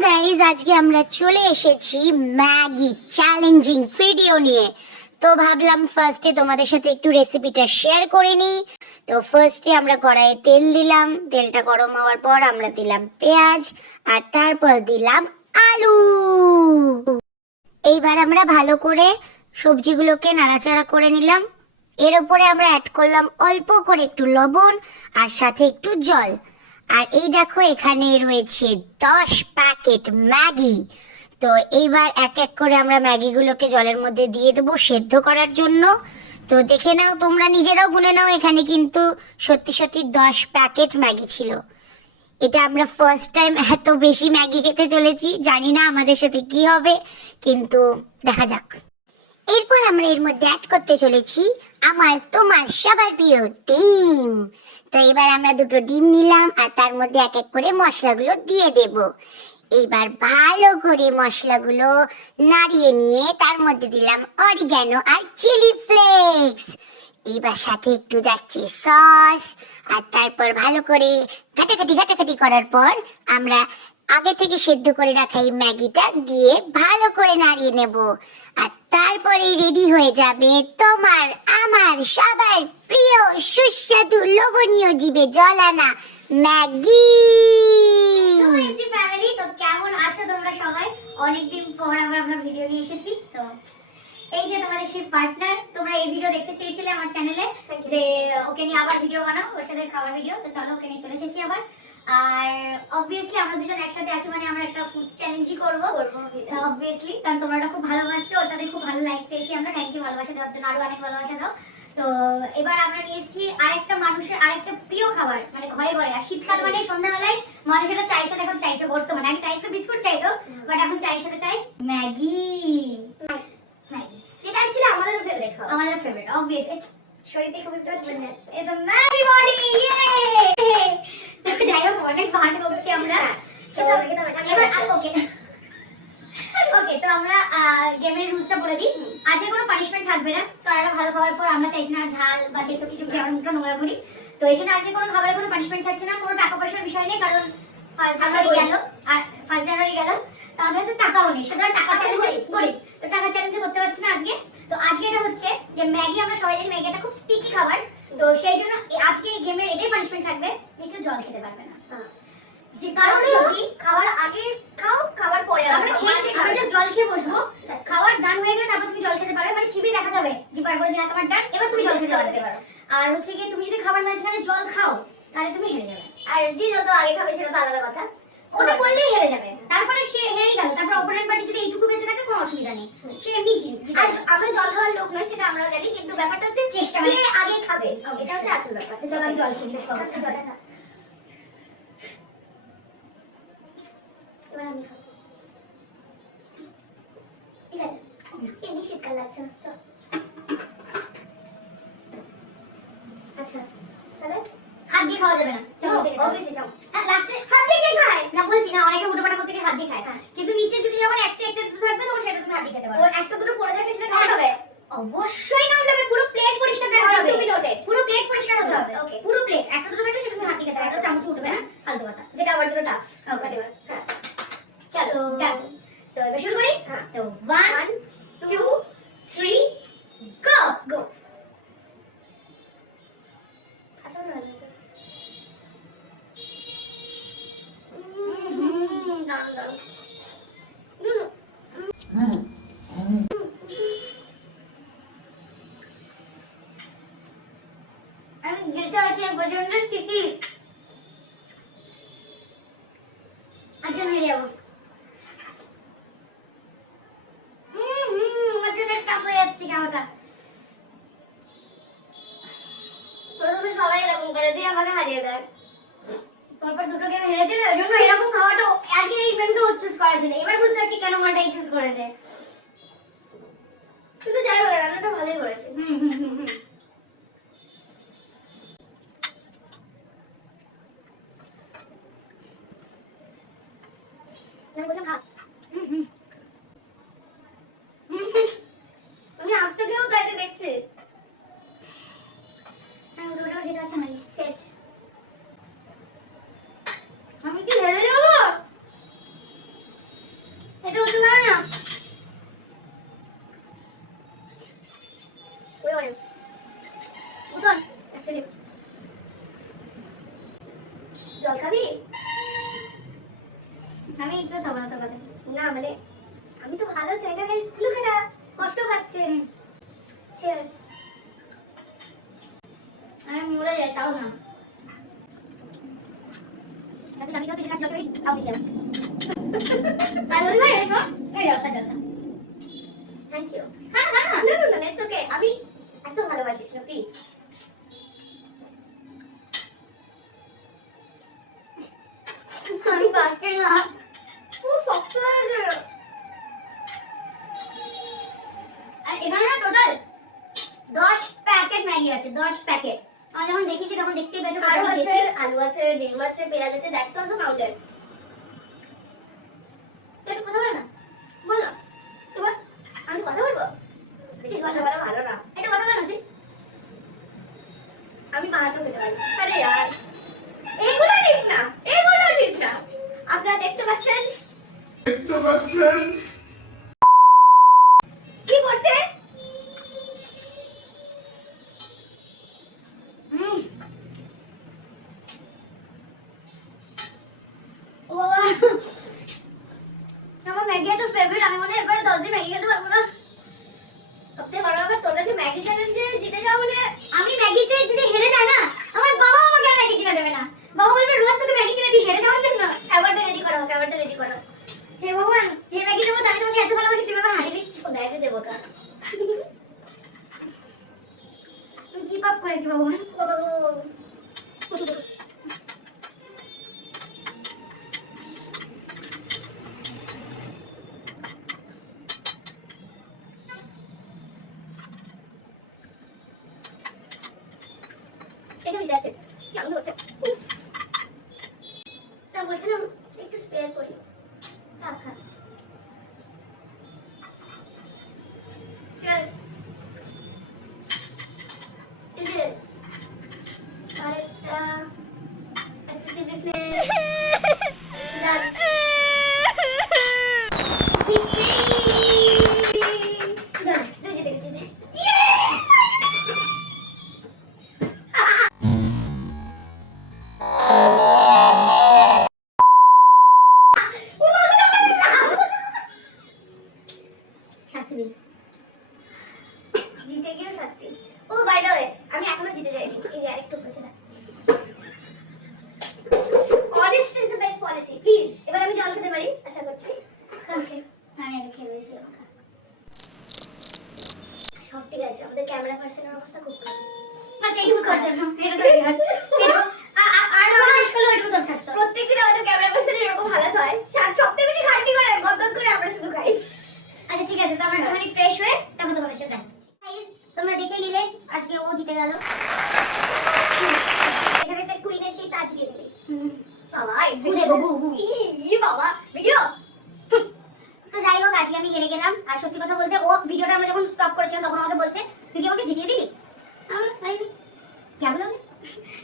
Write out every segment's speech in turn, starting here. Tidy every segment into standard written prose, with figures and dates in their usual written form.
Guys, আজকে আমরা চলে এসেছি ম্যাগি চ্যালেঞ্জিং ভিডিও নিয়ে। তো ভাবলাম ফার্স্টে তোমাদের সাথে একটু রেসিপিটা শেয়ার করে নিই। তো ফার্স্টে আমরা কড়াইয়ে তেল দিলাম, তেলটা গরম হওয়ার পর আমরা দিলাম পেঁয়াজ আর তারপর দিলাম আলু। এইবার আমরা ভালো করে সবজিগুলোকে নাড়াচাড়া করে নিলাম। এর উপরে আমরা অ্যাড করলাম অল্প করে একটু লবণ আর সাথে একটু জল। আর এই দেখো, এখানে রয়েছে 10 প্যাকেট ম্যাগি। তো এইবার এক এক করে আমরা ম্যাগিগুলোকে জলের মধ্যে দিয়ে দেবো সেদ্ধ করার জন্য। তো দেখে নাও, তোমরা নিজেরাও গুনে নাও, এখানে কিন্তু সত্যি সত্যি 10 প্যাকেট ম্যাগি ছিল। এটা আমরা ফার্স্ট টাইম এত বেশি ম্যাগি খেতে চলেছি, জানি না আমাদের সাথে কি হবে, কিন্তু দেখা যাক। এরপর আমরা এর মধ্যে অ্যাড করতে চলেছি আমার তোমার সবার প্রিয় ডিম। তো এবার আমরা দুটো ডিম নিলাম আর তার মধ্যে এক এক করে মশলাগুলো দিয়ে দেব। এইবার ভালো করে মশলাগুলো নাড়িয়ে নিয়ে তার মধ্যে দিলাম অরিগ্যানো আর চিলি ফ্লেক্স। এইবার সাথে একটু যাচ্ছে সস। আর তারপর ভালো করে ঘাটাঘাটি করার পর আমরা আগে থেকে সেদ্ধ করে রাখা এই ম্যাগিটা দিয়ে ভালো করে নাড়িয়ে নেব। আর তারপরেই রেডি হয়ে যাবে তোমার আমার সবার প্রিয় সুস্বাদু লোভনীয় জিভে জল আনা ম্যাগি। ফ্যামিলি, তো কেমন আছো তোমরা সবাই? অনেকদিন পর আমরা ভিডিও নিয়ে এসেছি। তো এই যে তোমাদের সেই পার্টনার, তোমরা এই ভিডিও দেখতে চেয়েছিলে আমার চ্যানেলে, যে ওকে নিয়ে আবার ভিডিও বানাও, ওর সাথে খাওয়ার ভিডিও। তো চলো, ওকে নিয়ে চলে এসেছি আবার। আর অবভিয়াসলি আমরা দুজন একসাথে আছি মানে আমরা একটা ফুড চ্যালেঞ্জই করবো অবভিয়াসলি, কারণ তোমরা এটা খুব ভালোবাসছো, ওটাতে খুব ভালো লাইক পেয়েছি আমরা। থ্যাংক ইউ ভালোবাসা দেওয়ার জন্য, আরো অনেক ভালোবাসা দাও। তো এবার আমরা নিয়ে এসেছি আরেকটা মানুষের আরেকটা প্রিয় খাবার, মানে ঘরে ঘরে। আর শীতকাল মানে সন্ধ্যাবেলায় মানুষ এটা চায়ের সাথে এখন চাইছে বর্তমানে। আগে চায়ের সাথে বিস্কুট চাইতো, বাট এখন চায়ের সাথে চাই ম্যাগি। ম্যাগি যেটা ছিল আমাদের ফেভারিট খাবার, আমাদের ফেভারিট অবভিয়াসলি। শরীর দেখে বুঝতে পারছেন ইজ আ ম্যাগি বডি। ইয়ে! তো যাই হোক, অনেক ভাট বলছি আমরা। তো এবার ওকে ওকে, তো আমরা গেমের রুলসটা বলে দিই। আজকে কোনো পানিশমেন্ট থাকবে না, কারণ এটা ভালো খাওয়ার পর আমরা চাইছি না ঝাল বা তেতো কিছু খেয়ে আমরা মুখটা নোংরা করি। তো এই জন্য আজকে কোনো খাবারের কোনো পানিশমেন্ট থাকছে না, কোনো টাকা পয়সার বিষয় নেই, কারণ ফার্স্ট জানুয়ারি গেল, তো আমাদের তো টাকাও নেই, সুতরাং টাকা চ্যালেঞ্জ গরিব, তো টাকা চ্যালেঞ্জ করতে পারছি না আজকে। তো আজকে এটা হচ্ছে যে ম্যাগি, আমরা সবাই জানি ম্যাগি একটা খুব স্টিকি খাবার। তো সেই জন্য আজকে গেমের এটাই পানিশমেন্ট থাকবে যে কেউ জল খেতে পারবে না। যে কারণ যদি খাবার আগে খাও, খাবার পরে আমরা জাস্ট জল খেয়ে বসবো, খাবার ডান হয়ে গেলে তারপর তুমি জল খেতে পারবে, মানে চিবিয়ে দেখাতে হবে যে বারবার যে তোমার ডান, এবার তুমি জল খেতে পারবে। আর হচ্ছে কি, তুমি যদি খাবার মাঝখানে জল খাও তাহলে তুমি হেরে যাবে। আর যে যত আগে খাবে সেটা তো আলাদা কথা, ওটা করলেই হেরে যাবে, তারপরে সে হেরেই গেল। তারপর অপোনেন্ট পার্টি যদি এইটুকু বেঁচে থাকে কোনো অসুবিধা নেই, সে এমনি জিতে। আর আমরা জল খাওয়ার লোক নয় সেটা আমরাও জানি, কিন্তু ব্যাপারটা হচ্ছে চেষ্টা মানে আগে খাবে, এটা হচ্ছে আসল ব্যাপার। চলো আমি জল খেয়ে জলটা এবার আমি খাবো, ঠিক আছে? এমনি শীতকাল লাগছে না, চল। আচ্ছা চলো, হাত দিয়ে খাওয়া যাবে না, চলো অবভিয়াসলি যাও। হ্যাঁ, লাস্টে হাত দিয়ে কে খায় না বলছি না, অনেকে উল্টোপাল্টা করতে গিয়ে হাত দিয়ে খায়, কিন্তু নিচে যদি যখন এক্সট্রা একটা দুটো থাকবে তখন সেটা তুমি হাত দিয়ে খেতে পারবে। ওর একটা দুটো পড়ে থাকলে সেটা কাউন্ট হবে, অবশ্যই কাউন্ট হবে। পুরো প্লেট পরিষ্কার করতে হবে, পুরো প্লেট পরিষ্কার হতে হবে। ওকে, পুরো প্লেট একটা দুটো থাকলে সেটা তুমি হাত দিয়ে খেতে পারবে, চামচ উঠবে না, ফালতু কথা, যেটা আমার জন্য টাফ। ওকে, হ্যাঁ চলো ডান। তো এবার শুরু করি। তো 1 2 3 গো গো। আসলে ভালো আছে। আমি দেখতে পাচ্ছি প্রচন্ড স্টিকি। আচ্ছা, মেরে যাবো। খাওয়াটা প্রথমে সবাই এরকম করে দিয়ে আমাকে হারিয়ে দেয়, তারপর দুটো গেম হেরেছে না, ওই জন্য এরকম খাওয়াটা আজকে এই মেনুটা চুজ করা ছিল। এবার বুঝতে পারছি কেন মানটাই চুজ করেছে, কিন্তু যাই হোক রান্নাটা ভালোই করেছে। আমি বলছি খা, তুমি আসতে গেও তাই দেখছি। ওটা খেতে পারছি না, শেষ। আমি কি হেরে যাবো? জল খাবি? আমি একটু খাবো না তোর কথা। না মানে আমি তো ভালো চাই না, গাইস লোকেরা কষ্ট পাচ্ছে। চিয়ার্স। আমি মরে যাই তাও না। আচ্ছা আমি কাউকে জিজ্ঞাসা করতে তাও দিলাম। তাই বলি ভাই এসো। এই যাও জল খা। Thank you. খা না না না না, ইটস ওকে। আমি এত ভালোবাসিস না প্লিজ। আমি বাকি না। ও শক্ত হয়ে গেল। আর এখানে না টোটাল 10 প্যাকেট ম্যাগি আছে, 10 প্যাকেট। আমি যখন দেখেছি তখন দেখতেই পেয়েছো। আরো আছে, আলু আছে, ডিম আছে, পেঁয়াজ আছে, দ্যাটস অলসো কাউন্টেড। তুই একটু কথা বল না। বল না। তুই বল। আমি কথা বলবো? বেশি কথা বলা ভালো না। একটু কথা বল না তুই। আমি মাহাতো খেতে পারি। আরে यार এগুলো ঠিক না, এগুলো ঠিক না। আপনারা দেখতে পাচ্ছেন কি করছে? ও বাবা, আমার ম্যাগি এত ফেভারিট, আমি মনে হয় এরপরে 10 দিন ম্যাগি খেতে পারবো না। সবথেকে বড় ব্যাপার, তোর কাছে ম্যাগি চ্যালেঞ্জে জিতে যাওয়া মানে, আমি ম্যাগিতে যদি হেরে যাই না, আমার বাবা আমাকে আর ম্যাগি কিনে দেবে না। বাবা বলবে রোজ তোকে ম্যাগি কিনে দিই হেরে যাওয়ার জন্য। খাবারটা রেডি করো, খাবারটা রেডি করো। হে ভগবান, হে ম্যাগি দেবো, আমি তোমাকে এত ভালোবাসি, তুমি আমাকে হাসি দিচ্ছ। ম্যাগি দেবো তা আমি কি পাপ করেছি ভগবান? এখানে আছে কি আনন্দ হচ্ছে। তা বলছিলাম একটু স্পেয়ার করি। খা খা। চিয়ার্স। এই যে আরেকটা একটা চিলি ফ্লেক্স। ডান। ডান, তুই জিতে গেছিস। শাস্তি জিতে গিয়েও শাস্তি। ও বাই দ্য ওয়ে, আমি এখনো জিতে যাইনি। এই যে আরেকটু হয়েছে না। Honest is the best policy. Please এবার আমি জল খেতে পারি আশা করছি। ওকে, আমি আগে খেয়ে নিয়েছি। সব ঠিক আছে, আমাদের ক্যামেরা পার্সনের অবস্থা খুব খারাপ। আচ্ছা এইটুকু কর জন্য এটা তো বিহার। আর শেষ করলে ওইটুকু তো থাকতো। প্রত্যেকদিন আমাদের ক্যামেরা পার্সনের এরকম হালাত হয়। সবথেকে বেশি খাটনি করে গদগদ করে আমরা শুধু খাই। আচ্ছা ঠিক আছে, তো আমরা একটুখানি ফ্রেশ হয়ে তারপর তোমাদের সাথে দেখাচ্ছি। গাইস তোমরা দেখে নিলে আজকে ও জিতে গেল। এখানে একটা কুইনের সেই তাজ দিয়ে দিলে। বাবা এক্সপ্রেশন দেবো গু ই বাবা ভিডিও। তো যাই হোক, আজকে আমি হেরে গেলাম। আর সত্যি কথা বলতে, ও ভিডিওটা আমরা যখন স্টপ করেছিলাম তখন আমাকে বলছে তুই কি আমাকে জিতিয়ে দিলি। আমি ভাইনি কে বললাম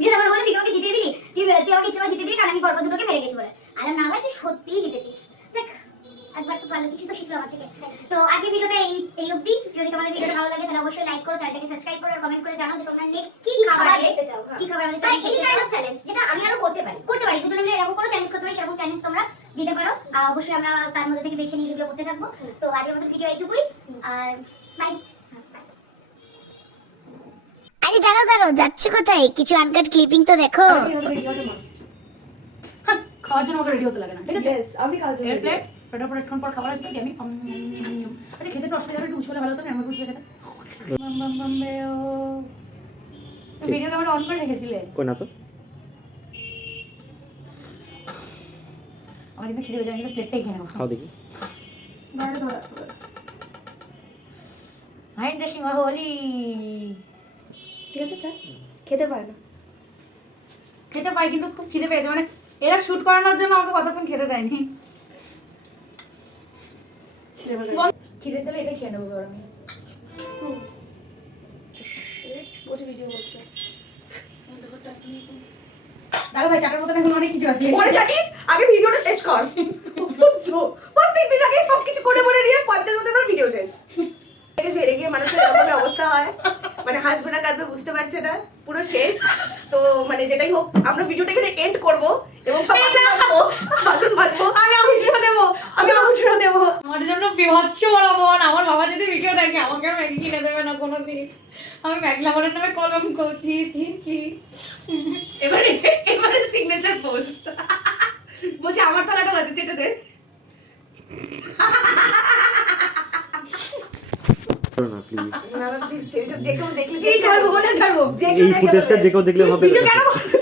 যে তারপর বলে তুই আমাকে জিতিয়ে দিলি, তুই আমাকে ইচ্ছে করে জিতিয়ে দিলি কারণ আমি পর্ব দুটোকে মেরে গেছি বলে। আরে না ভাই, তুই সত্যিই জিতেছিস। দেখ একবার তো পারলে কিছু তো শিখলো আমার থেকে। তো আজকে ভিডিওটা এই অবধি। যদি তোমাদের ভিডিওটা ভালো লাগে তাহলে অবশ্যই লাইক করো, চ্যানেলটাকে সাবস্ক্রাইব করো আর কমেন্ট করে জানাও যে তোমরা নেক্সট কি খাবার দেখতে চাও। কি খাবার আমাদের চ্যালেঞ্জ যেটা আমি আরো করতে পারি দুজনে মিলে এরকম কোনো চ্যালেঞ্জ করতে পারি, সেরকম চ্যালেঞ্জ তোমরা দিতে পারো। আর অবশ্যই আমরা তার মধ্যে থেকে বেছে নিয়ে সেগুলো করতে থাকবো। তো আজকের মতো ভিডিও এইটুকুই। আর বাই। আরে দাঁড়াও দাঁড়াও, যাচ্ছে কোথায়? কিছু আনকাট ক্লিপিং তো দেখো। খাওয়ার জন্য ওকে রেডি হতে লাগে না, ঠিক আছে? Yes, আমি খাওয়ার জন্য এর প্লেট ওটার পর একটু পর খাবার আসবে কি আমি আচ্ছা খেতে একটু অসুবিধা হলে একটু উছলে ভালো হতো না, আমার উছলে খেতে ভিডিও ক্যামেরা অন করে রেখেছিলে কই না তো। আমার কিন্তু খিদে পেয়েছে, আমি কিন্তু প্লেটটাই খেয়ে নেবো। খাও দেখি। হাই ড্রেসিং হোলি ঠিক আছে, চা খেতে পারে না। খেতে পাই কিন্তু খুব খিদে পেয়েছে, মানে এরা শুট করানোর জন্য আমাকে কতক্ষণ খেতে দেয়নি। খিদে চলে এটাই খেয়ে নেবো আমি। বসে ভিডিও করছে। দাদা ভাই চাটার মতন এখন অনেক কিছু আছে। পরে জানিস আগে ভিডিওটা শেষ কর। প্রত্যেকদিন আগে সব কিছু করে নিয়ে ৫ দিনের মধ্যে ভিডিও শেষ। হেরে গিয়ে মানুষের এরকম অবস্থা হয়। মানে হাসবে না কাঁদবে বুঝতে পারছে না, পুরো শেষ। তো মানে যেটাই হোক আমরা ভিডিওটা এখানে এন্ড করবো এবং সব বাসন মাজবো। আমি আউটরো দেবো, আমি আউটরো দেবো। আমার জন্য বিভৎস বড় বোন, আমার বাবা যদি ভিডিও দেখে আমাকে আর ম্যাগি কিনে দেবে না কোনোদিন। আমি ম্যাগি লাভারের নামে কলম করছি, ছি। এবারে সিগনেচার পোস্ট বলছি আমার থালাটা বাজে এটা দে। না প্লিজ না প্লিজ দেখো দেখলে এই ছাড়বো, কোনটা ছাড়বো? এই ফুটেজটা যে কেউ দেখলে ভাবে ভিডিও কেন করছো?